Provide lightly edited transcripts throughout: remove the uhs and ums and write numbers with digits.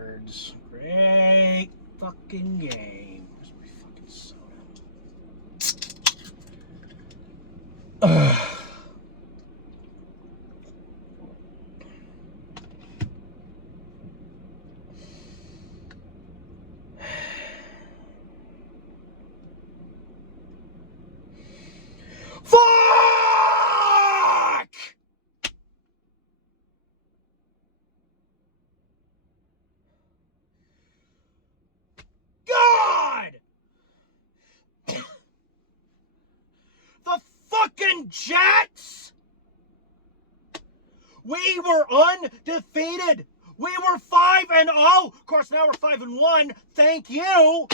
Birds. Great fucking game. Where's my fucking soda? Fuck! God! The fucking Jets! We were undefeated. We were 5-0. Of course, now we're 5-1. Thank you.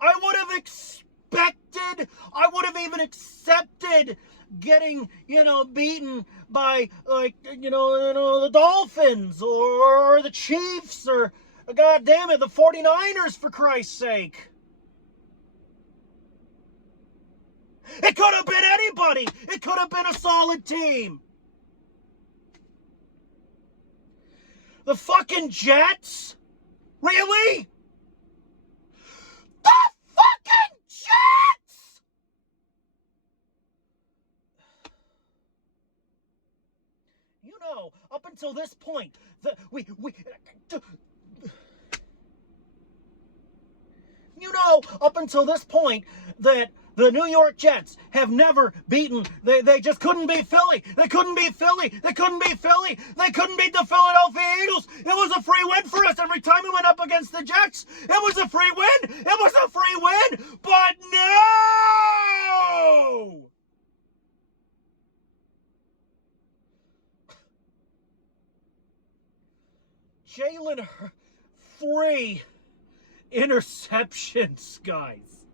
I would have expected, I would have even accepted getting, beaten by, the Dolphins or the Chiefs or, God damn it, the 49ers, for Christ's sake. It could have been anybody. It could have been a solid team. The fucking Jets? Really? The fucking Jets! Up until this point, up until this point, that the New York Jets have never beaten. They just couldn't beat Philly. They couldn't beat Philly. They couldn't beat Philly. They couldn't beat the Philadelphia Eagles. It was a free win for us every time we went up against the Jets. It was a free win. It was a free win. But no! Jalen, 3 interceptions, guys.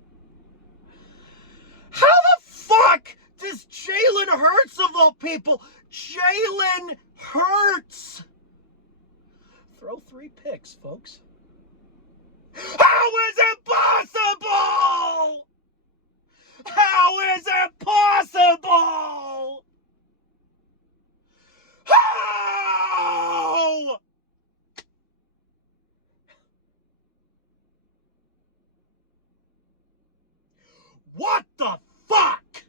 How the fuck does Jalen Hurts, of all people, Jalen Hurts, throw 3 picks, folks? How is it possible? How is it possible? How? What the fuck?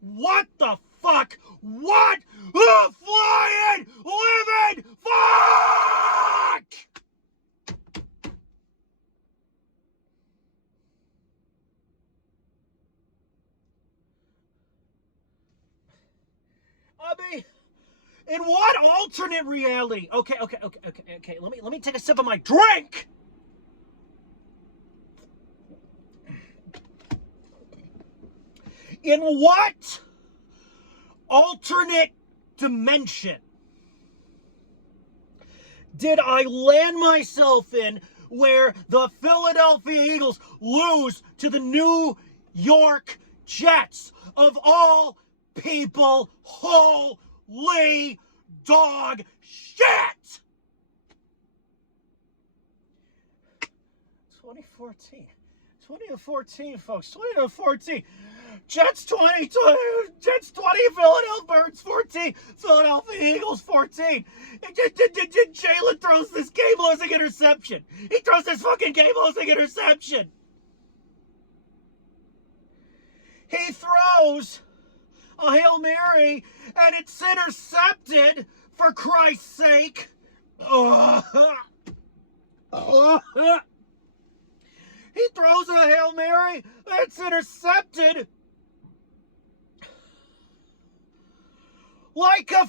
What the fuck? What the flying living fuck? I mean, in what alternate reality? Okay. Let me take a sip of my drink. In what alternate dimension did I land myself in where the Philadelphia Eagles lose to the New York Jets? Of all people, holy dog shit! 2014, folks. 2014. Jets 20, Philadelphia Birds 14, Philadelphia Eagles 14. Jalen throws this game-losing interception. He throws this fucking game-losing interception. He throws a Hail Mary, and it's intercepted, for Christ's sake. He throws a Hail Mary, it's intercepted. Like the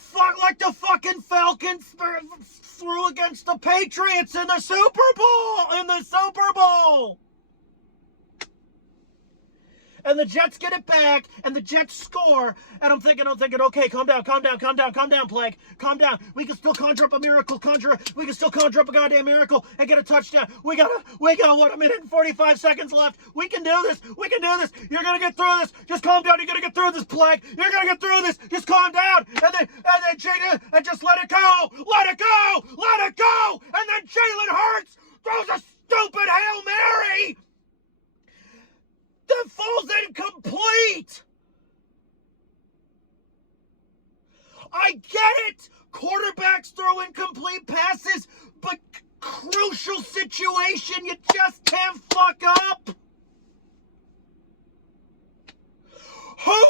fucking Falcons threw against the Patriots in the Super Bowl. And the Jets get it back, and the Jets score, and I'm thinking, okay, calm down, Plague, calm down. We can still conjure up a miracle, we can still conjure up a goddamn miracle and get a touchdown. We got what, 1 minute and 45 seconds left. We can do this. You're gonna get through this. Just calm down. You're gonna get through this, Plague. You're gonna get through this. Just calm down. And then Jada, and just let it go. And then Jalen Hurts throws a stupid Hail Mary that falls incomplete. I get it. Quarterbacks throw incomplete passes, but crucial situation, you just can't fuck up. Who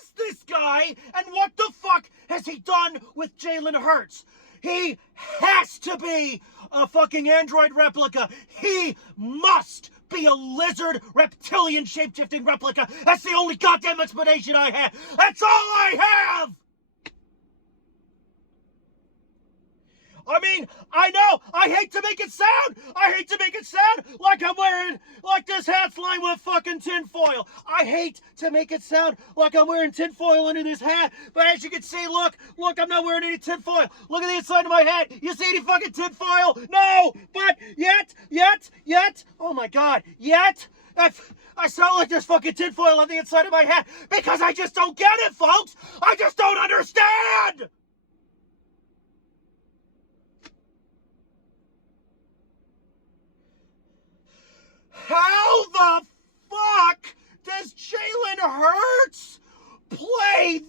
is this guy, and what the fuck has he done with Jalen Hurts? He has to be a fucking android replica. He must be a lizard reptilian shape-shifting replica. That's the only goddamn explanation I have. That's all I have! I mean, I know, I hate to make it sound like I'm wearing, like this hat's lined with fucking tinfoil. I hate to make it sound like I'm wearing tinfoil under this hat, but as you can see, look, I'm not wearing any tinfoil. Look at the inside of my hat. You see any fucking tinfoil? No, but yet, oh my God, yet, I sound like there's fucking tinfoil on the inside of my hat because I just don't get it, folks. I just don't understand. How the fuck does Jalen Hurts play?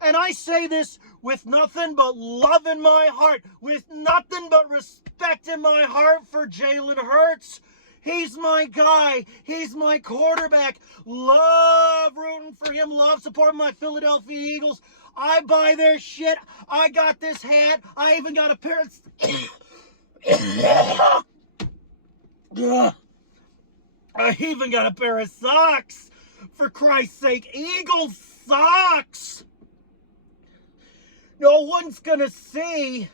And I say this with nothing but love in my heart, with nothing but respect in my heart for Jalen Hurts. He's my guy. He's my quarterback. Love rooting for him. Love supporting my Philadelphia Eagles. I buy their shit. I got this hat. I even got a pair of... I even got a pair of socks. For Christ's sake, Eagles socks. No one's gonna see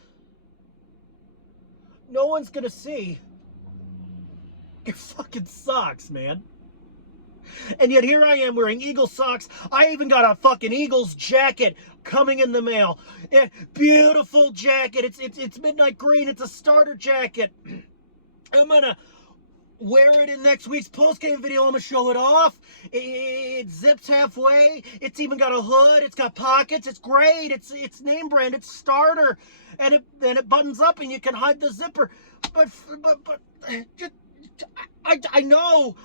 your fucking socks, man. And yet here I am wearing Eagles socks. I even got a fucking Eagles jacket coming in the mail. Beautiful jacket. It's midnight green. It's a starter jacket. I'm gonna wear it in next week's post-game video. I'm gonna show it off. It's zipped halfway. It's even got a hood. It's got pockets. It's great. It's name brand. It's starter, and it buttons up, and you can hide the zipper. But just, I know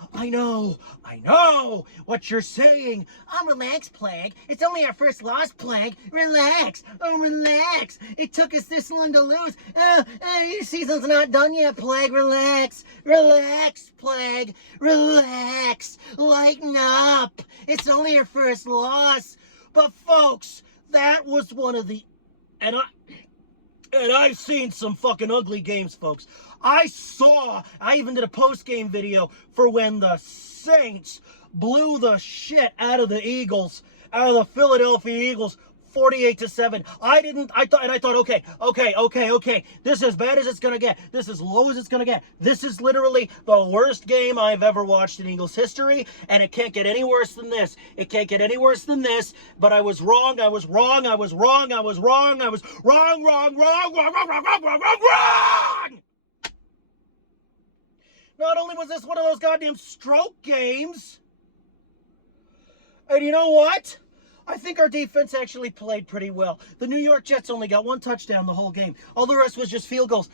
what you're saying. Oh, relax, Plague. It's only our first loss, Plague. Relax. Oh, relax. It took us this long to lose. Your season's not done yet, Plague. Relax. Relax, Plague. Relax. Lighten up. It's only your first loss. But, folks, that was one of the... And I've seen some fucking ugly games, folks. I even did a post-game video for when the Saints blew the shit out of the Eagles, out of the Philadelphia Eagles, 48-7. I thought, okay. This is as bad as it's gonna get. This is as low as it's gonna get. This is literally the worst game I've ever watched in Eagles history, and it can't get any worse than this. It can't get any worse than this, but I was wrong. I was wrong. Not only was this one of those goddamn stroke games, and you know what? I think our defense actually played pretty well. The New York Jets only got one touchdown the whole game. All the rest was just field goals.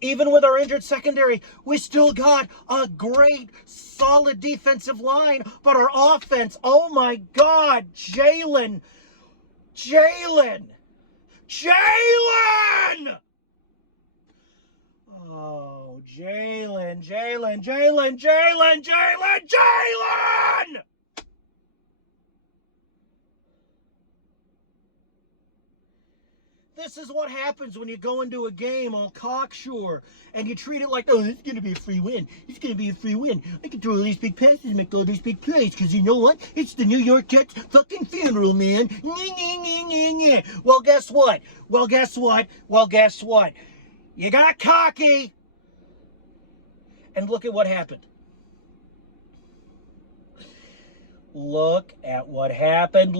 Even with our injured secondary, we still got a great, solid defensive line. But our offense, oh my God, Jalen! Oh, Jalen! This is what happens when you go into a game all cocksure and you treat it like, oh, it's going to be a free win. I can throw all these big passes and make all these big plays because you know what? It's the New York Jets fucking funeral, man. Well, guess what? You got cocky. And look at what happened. Look at what happened.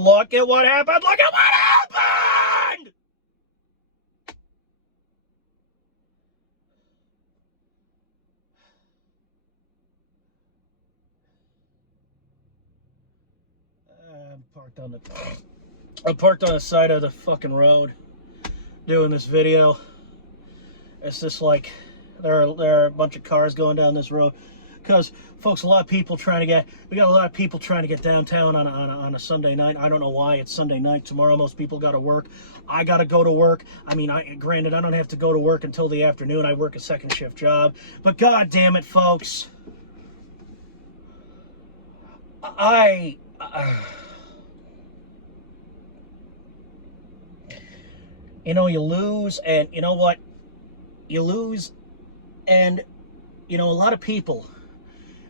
I'm parked on the side of the fucking road doing this video. It's just like there are a bunch of cars going down this road. because folks, we got a lot of people trying to get downtown on a Sunday night. I don't know why it's Sunday night. Tomorrow most people got to work. I got to go to work. I mean, granted, I don't have to go to work until the afternoon. I work a second shift job, but god damn it, folks, you lose, and you know what? You lose, and a lot of people.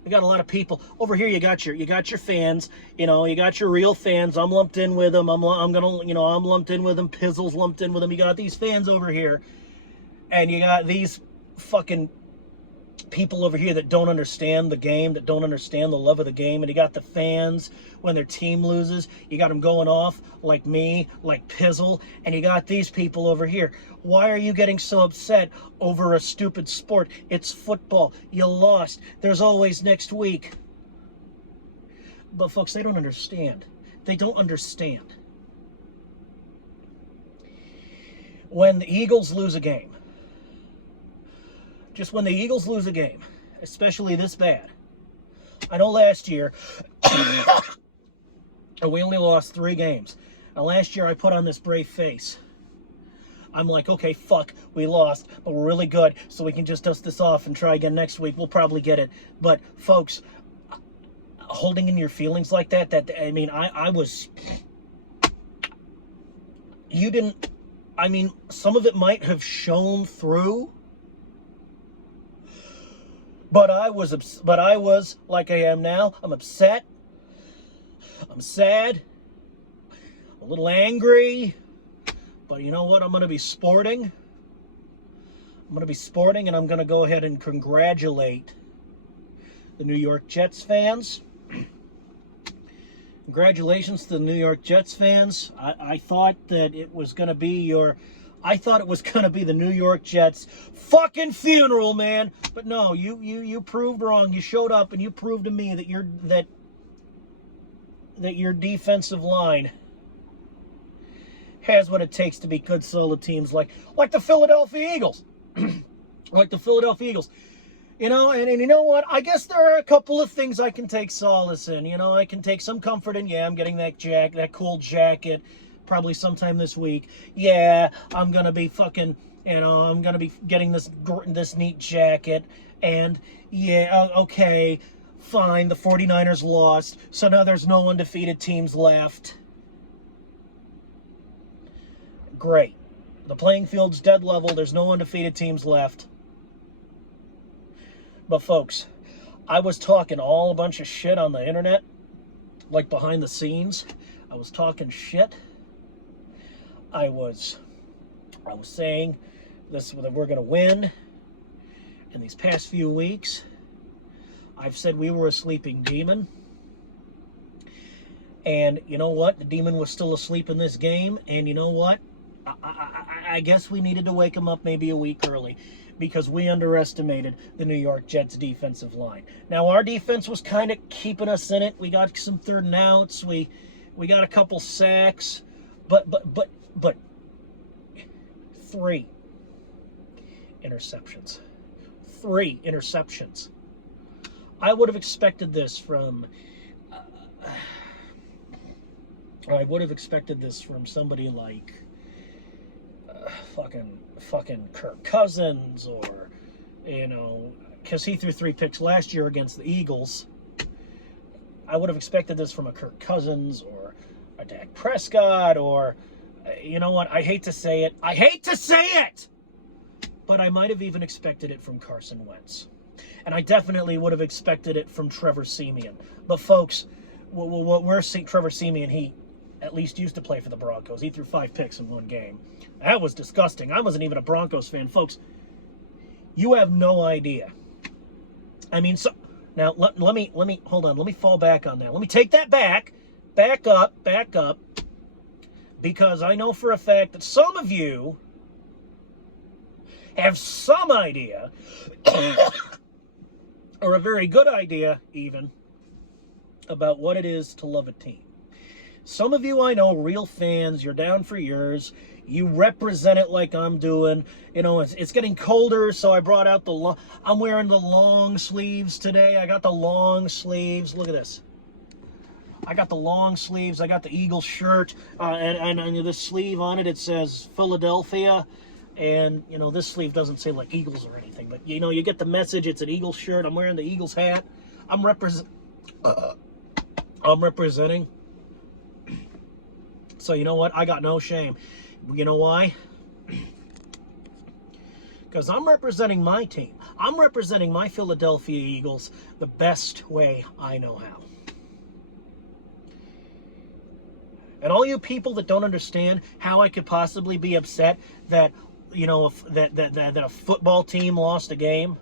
We got a lot of people over here. You got your fans. You got your real fans. I'm lumped in with them. I'm lumped in with them. Pizzle's lumped in with them. You got these fans over here, and you got these fucking people over here that don't understand the game, that don't understand the love of the game. And you got the fans when their team loses. You got them going off like me, like Pizzle, and you got these people over here. Why are you getting so upset over a stupid sport? It's football. You lost. There's always next week. But folks, they don't understand. They don't understand. When the Eagles lose a game, just when the Eagles lose a game, especially this bad. I know last year, we only lost 3 games. And last year I put on this brave face. I'm like, okay, fuck, we lost, but we're really good, so we can just dust this off and try again next week. We'll probably get it. But, folks, holding in your feelings like that, I was... You didn't... some of it might have shown through. But I was like I am now. I'm upset. I'm sad. A little angry. But you know what? I'm going to be sporting. And I'm going to go ahead and congratulate the New York Jets fans. Congratulations to the New York Jets fans. I thought that it was going to be the New York Jets fucking funeral, man. But no, you proved wrong. You showed up and you proved to me that your defensive line has what it takes to be good, solid teams like the Philadelphia Eagles. Like the Philadelphia Eagles. And you know what? I guess there are a couple of things I can take solace in. I can take some comfort in, I'm getting that cool jacket probably sometime this week. Yeah, I'm going to be fucking, I'm going to be getting this neat jacket. And yeah, okay, fine, the 49ers lost, so now there's no undefeated teams left. Great. The playing field's dead level. There's no undefeated teams left. But folks, I was talking all a bunch of shit on the internet, like behind the scenes. I was talking shit. I was saying that we're going to win. In these past few weeks, I've said we were a sleeping demon. And you know what? The demon was still asleep in this game. And you know what? I guess we needed to wake him up maybe a week early, because we underestimated the New York Jets defensive line. Now, our defense was kind of keeping us in it. We got some 3rd and outs. We got a couple sacks, but 3 interceptions. 3 interceptions. I would have expected this from somebody like fucking Kirk Cousins, or because he threw 3 picks last year against the Eagles. I would have expected this from a Kirk Cousins or a Dak Prescott, or you know what? I hate to say it, but I might have even expected it from Carson Wentz, and I definitely would have expected it from Trevor Siemian. But folks, we're seeing Trevor Siemian. He at least used to play for the Broncos. He threw 5 picks in 1 game. That was disgusting. I wasn't even a Broncos fan, folks. You have no idea. So now let me hold on. Let me fall back on that. Let me take that back up, because I know for a fact that some of you have some idea, or a very good idea even, about what it is to love a team. Some of you I know, real fans, you're down for yours. You represent it like I'm doing. You know, it's getting colder, so I brought out I'm wearing the long sleeves today. I got the long sleeves. Look at this. I got the long sleeves. I got the Eagles shirt, and this sleeve on it, it says Philadelphia. And, you know, this sleeve doesn't say, like, Eagles or anything. But, you know, you get the message. It's an Eagles shirt. I'm wearing the Eagles hat. I'm representing. So, you know what? I got no shame. You know why? Because I'm representing my team. I'm representing my Philadelphia Eagles the best way I know how. And all you people that don't understand how I could possibly be upset that, you know, that a football team lost a game,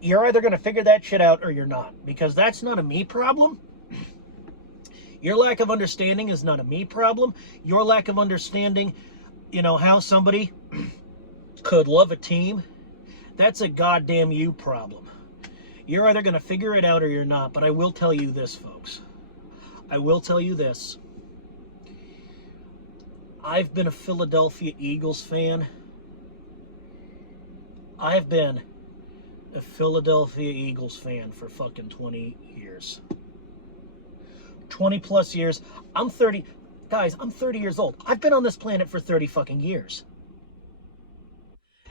you're either going to figure that shit out or you're not. Because that's not a me problem. Your lack of understanding is not a me problem. Your lack of understanding, you know, how somebody could love a team, that's a goddamn you problem. You're either going to figure it out or you're not. But I will tell you this, folks. I will tell you this. I've been a Philadelphia Eagles fan. I've been a Philadelphia Eagles fan for fucking 20 years. 20 plus years. I'm 30. Guys, I'm 30 years old. I've been on this planet for 30 fucking years.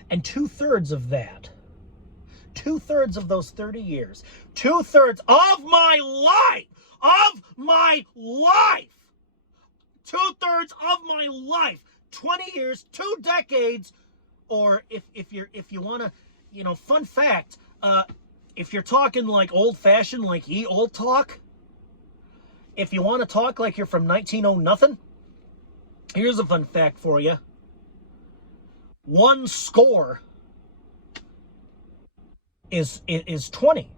And 2/3 of that, 2/3 of those 30 years, 2/3 of my life, 2/3 of my life, 20 years, 2 decades, or if you want to, you know, fun fact, if you're talking like old-fashioned, like ye old talk, if you want to talk like you're from 1900 nothing, here's a fun fact for you. 1 score is 20.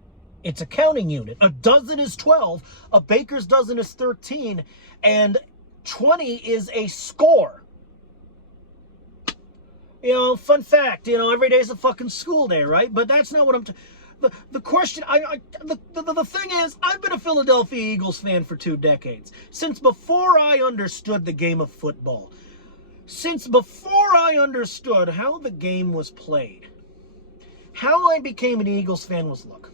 It's a counting unit. A dozen is 12. A baker's dozen is 13. And 20 is a score. You know, fun fact, you know, every day's a fucking school day, right? But that's not what I'm... The question... The thing is, I've been a Philadelphia Eagles fan for 2 decades. Since before I understood the game of football. Since before I understood how the game was played. How I became an Eagles fan was, look.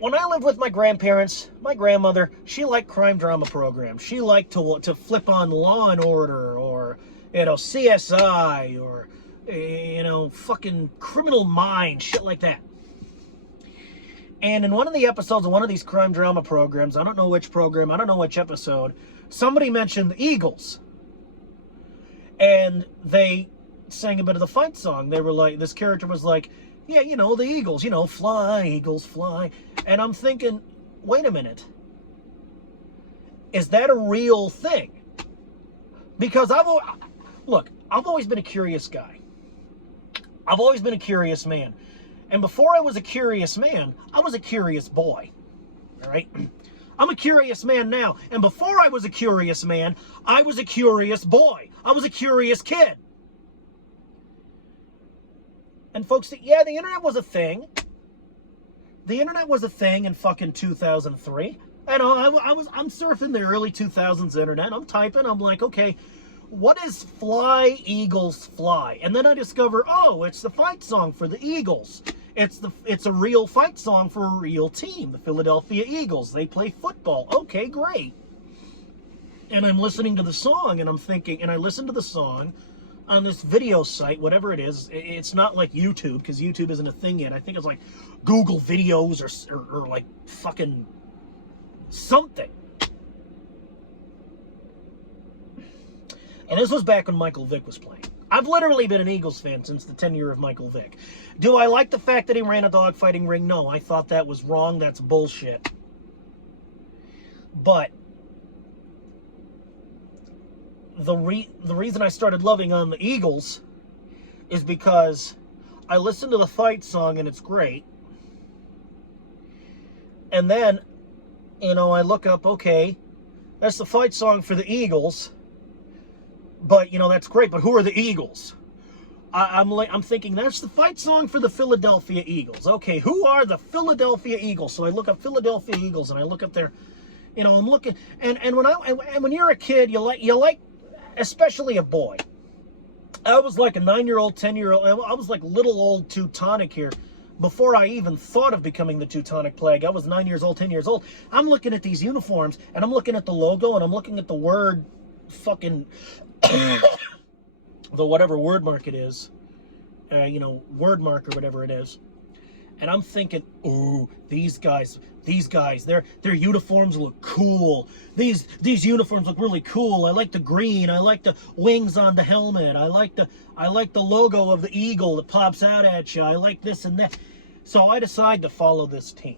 When I lived with my grandparents, my grandmother, she liked crime drama programs. She liked to flip on Law and Order or, you know, CSI or, you know, fucking Criminal Minds, shit like that. And in one of the episodes of one of these crime drama programs, I don't know which program, I don't know which episode, somebody mentioned the Eagles. And they sang a bit of the fight song. They were like, this character was like, yeah, you know, the Eagles, you know, fly, Eagles, fly. And I'm thinking, wait a minute. Is that a real thing? Because I've always been a curious guy. I've always been a curious man. And before I was a curious man, I was a curious boy. All right? I'm a curious man now. And before I was a curious man, I was a curious boy. I was a curious kid. And folks, yeah, the internet was a thing. The internet was a thing in fucking 2003. And I'm surfing the early 2000s internet. I'm typing. I'm like, okay, what is Fly, Eagles, Fly? And then I discover, oh, it's the fight song for the Eagles. It's a real fight song for a real team, the Philadelphia Eagles. They play football. Okay, great. And I'm listening to the song, and I'm thinking, and I listen to the song on this video site, whatever it is. It's not like YouTube, because YouTube isn't a thing yet. I think it's like Google Videos or like fucking something. And this was back when Michael Vick was playing. I've literally been an Eagles fan since the tenure of Michael Vick. Do I like the fact that he ran a dogfighting ring? No, I thought that was wrong. That's bullshit. But the reason I started loving on the Eagles is because I listened to the fight song and it's great. And then, you know, I look up, okay, that's the fight song for the Eagles. But, you know, that's great. But who are the Eagles? I'm thinking that's the fight song for the Philadelphia Eagles. Okay, who are the Philadelphia Eagles? So I look up Philadelphia Eagles and I look up their, I'm looking, and when you're a kid, you like, especially a boy. I was like a 9-year-old, 10-year-old. I was like little old Teutonic here. Before I even thought of becoming the Teutonic Plague, I was 9 years old, 10 years old. I'm looking at these uniforms, and I'm looking at the logo, and I'm looking at the word fucking, the whatever word mark it is, word mark or whatever it is. And I'm thinking, ooh, these guys, their uniforms look cool. These uniforms look really cool. I like the green. I like the wings on the helmet. I like the logo of the eagle that pops out at you. I like this and that. So I decide to follow this team.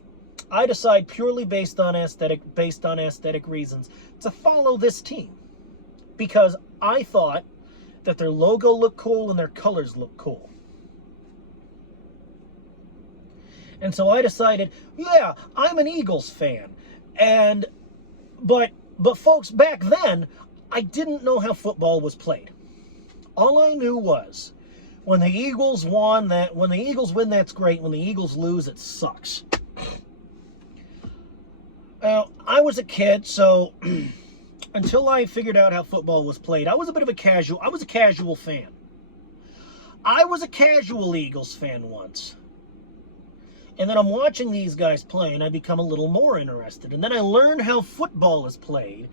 I decide purely based on aesthetic reasons to follow this team because I thought that their logo looked cool and their colors looked cool. And so I decided, yeah, I'm an Eagles fan. But folks, back then, I didn't know how football was played. All I knew was when the Eagles win, that's great. When the Eagles lose, it sucks. I was a kid, so until I figured out how football was played, I was a casual fan. I was a casual Eagles fan once. And then I'm watching these guys play, and I become a little more interested. And then I learn how football is played.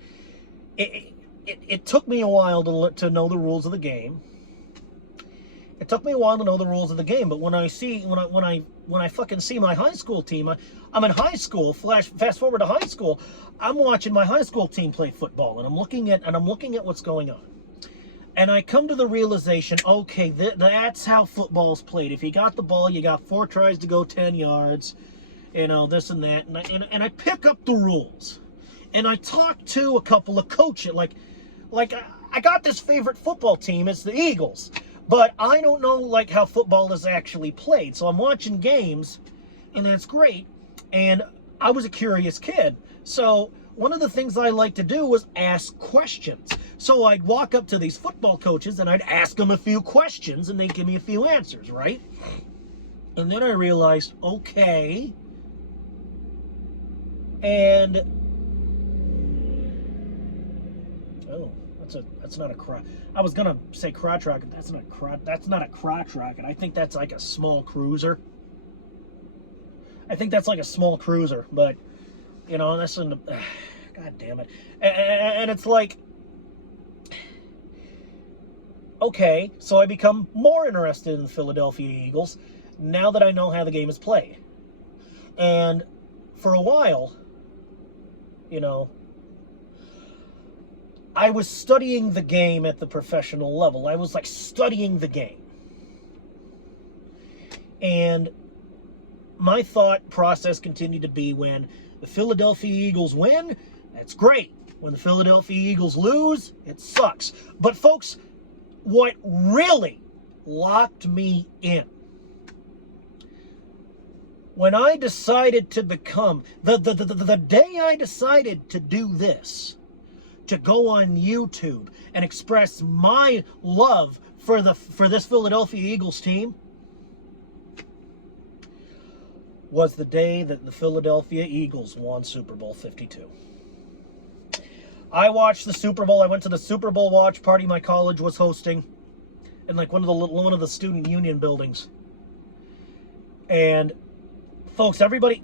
It took me a while to know the rules of the game. It took me a while to know the rules of the game. But when I fucking see my high school team, I'm in high school. Fast forward to high school, I'm watching my high school team play football, and I'm looking at what's going on. And I come to the realization, okay, that's how football's played. If you got the ball, you got 4 tries to go 10 yards, this and that. And I pick up the rules. And I talk to a couple of coaches. Like I got this favorite football team. It's the Eagles. But I don't know, how football is actually played. So I'm watching games, and that's great. And I was a curious kid. So one of the things I like to do was ask questions. So I'd walk up to these football coaches and I'd ask them a few questions and they'd give me a few answers, right? And then I realized, okay. And that's not a crotch. I was gonna say crotch rocket. That's not a crotch rocket. I think that's like a small cruiser. But that's in the, God damn it. And it's like, okay, so I become more interested in the Philadelphia Eagles now that I know how the game is played. And for a while, I was studying the game at the professional level. I was studying the game. And my thought process continued to be when the Philadelphia Eagles win, that's great. When the Philadelphia Eagles lose, it sucks. But folks, what really locked me in, when I decided to become, the day I decided to do this, to go on YouTube and express my love for this Philadelphia Eagles team, was the day that the Philadelphia Eagles won Super Bowl 52. I watched the Super Bowl. I went to the Super Bowl watch party my college was hosting in one of the student union buildings. And folks, everybody,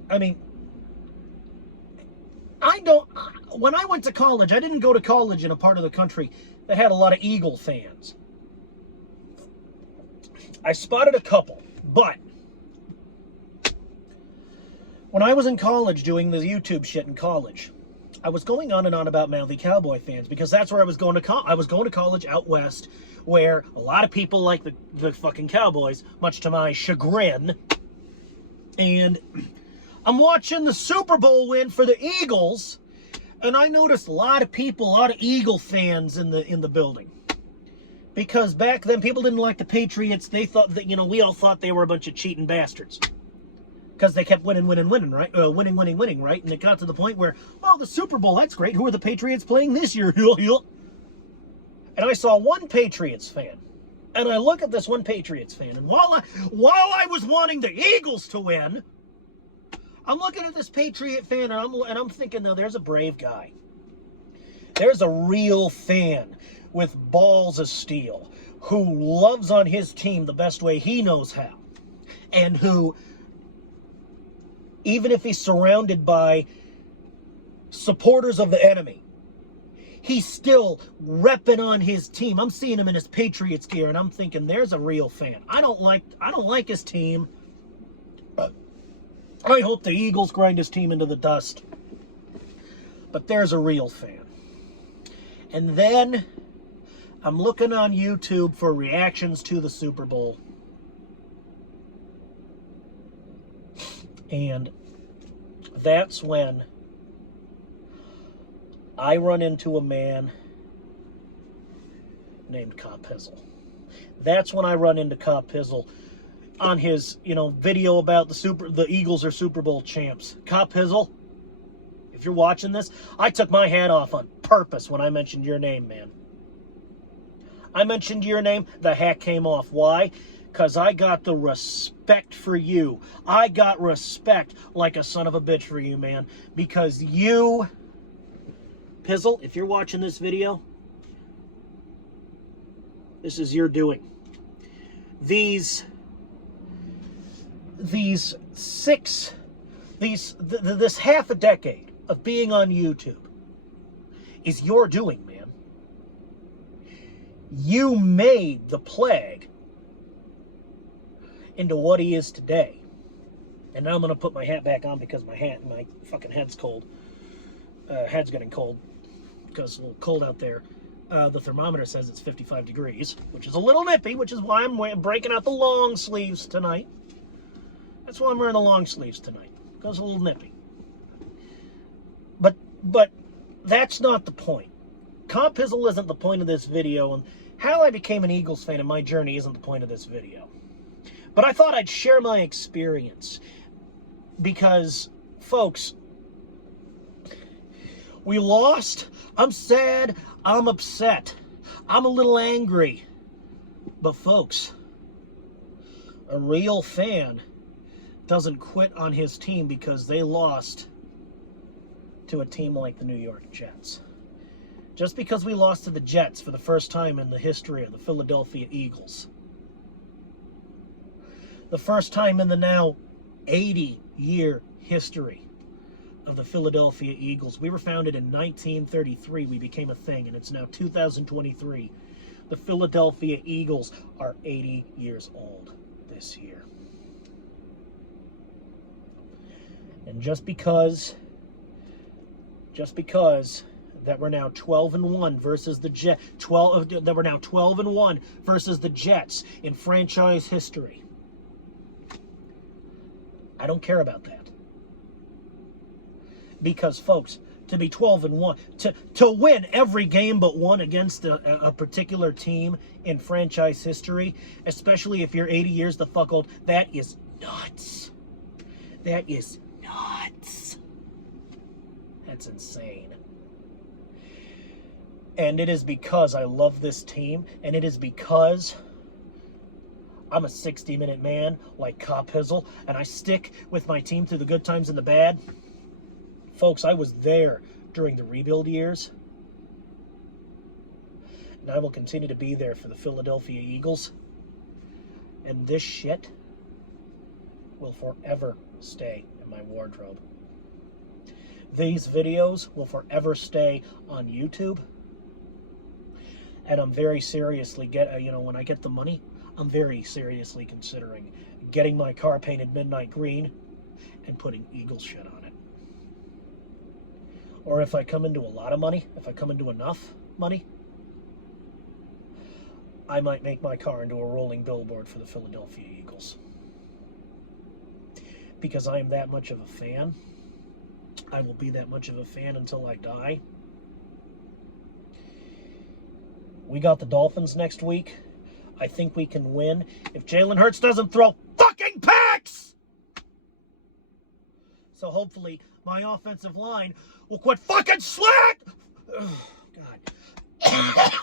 when I went to college, I didn't go to college in a part of the country that had a lot of Eagle fans. I spotted a couple, but when I was in college doing the YouTube shit in college, I was going on and on about Mouthy Cowboy fans because that's where I was going to college. I was going to college out west where a lot of people like the fucking Cowboys, much to my chagrin. And I'm watching the Super Bowl win for the Eagles, and I noticed a lot of Eagle fans in the building. Because back then people didn't like the Patriots. They thought that, we all thought they were a bunch of cheating bastards. Because they kept winning, right? Winning, right? And it got to the point where, well, the Super Bowl, that's great. Who are the Patriots playing this year? And I saw one Patriots fan. And I look at this one Patriots fan, and while I was wanting the Eagles to win, I'm looking at this Patriot fan, and I'm thinking, now there's a brave guy. There's a real fan with balls of steel who loves on his team the best way he knows how. And who, even if he's surrounded by supporters of the enemy, he's still repping on his team. I'm seeing him in his Patriots gear, and I'm thinking, there's a real fan. I don't like his team. I hope the Eagles grind his team into the dust. But there's a real fan. And then I'm looking on YouTube for reactions to the Super Bowl. And that's when I run into a man named Cop Pizzle. That's when I run into Cop Pizzle on his, video about the Eagles are Super Bowl champs. Cop Pizzle, if you're watching this, I took my hat off on purpose when I mentioned your name, man. I mentioned your name, the hat came off. Why? Because I got the respect for you. I got respect like a son of a bitch for you, man. Because you, Pizzle, if you're watching this video, this is your doing. This half a decade of being on YouTube is your doing, man. You made the Plague into what he is today. And now I'm going to put my hat back on because my fucking head's cold. Head's getting cold because it's a little cold out there. The thermometer says it's 55 degrees, which is a little nippy, which is why I'm breaking out the long sleeves tonight. That's why I'm wearing the long sleeves tonight. It goes a little nippy. But that's not the point. Cop Pizzle isn't the point of this video, and how I became an Eagles fan in my journey isn't the point of this video. But I thought I'd share my experience because, folks, we lost. I'm sad. I'm upset. I'm a little angry. But, folks, a real fan doesn't quit on his team because they lost to a team like the New York Jets. Just because we lost to the Jets for the first time in the history of the Philadelphia Eagles, the first time in the now 80-year history of the Philadelphia Eagles. We were founded in 1933. We became a thing, and it's now 2023. The Philadelphia Eagles are 80 years old this year. And just because that we're now 12-1 versus the Jets, that we're now 12-1 versus the Jets in franchise history, I don't care about that. Because, folks, to be 12-1, to win every game but one against a particular team in franchise history, especially if you're 80 years the fuck old, that is nuts. That is nuts. That's insane. And it is because I love this team, and it is because I'm a 60-minute man like Cop Pizzle, and I stick with my team through the good times and the bad. Folks, I was there during the rebuild years, and I will continue to be there for the Philadelphia Eagles. And this shit will forever stay in my wardrobe. These videos will forever stay on YouTube. And I'm very seriously when I get the money, I'm very seriously considering getting my car painted midnight green and putting Eagles shit on it. Or if I come into a lot of money, if I come into enough money, I might make my car into a rolling billboard for the Philadelphia Eagles. Because I am that much of a fan. I will be that much of a fan until I die. We got the Dolphins next week. I think we can win if Jalen Hurts doesn't throw fucking picks! So hopefully my offensive line will quit fucking slack! Oh, God.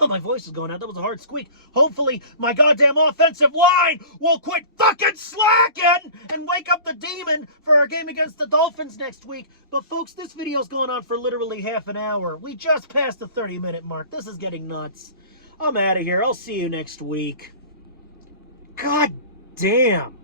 My voice is going out. That was a hard squeak. Hopefully, my goddamn offensive line will quit fucking slacking and wake up the demon for our game against the Dolphins next week. But folks, this video's going on for literally half an hour. We just passed the 30-minute mark. This is getting nuts. I'm out of here. I'll see you next week. God damn.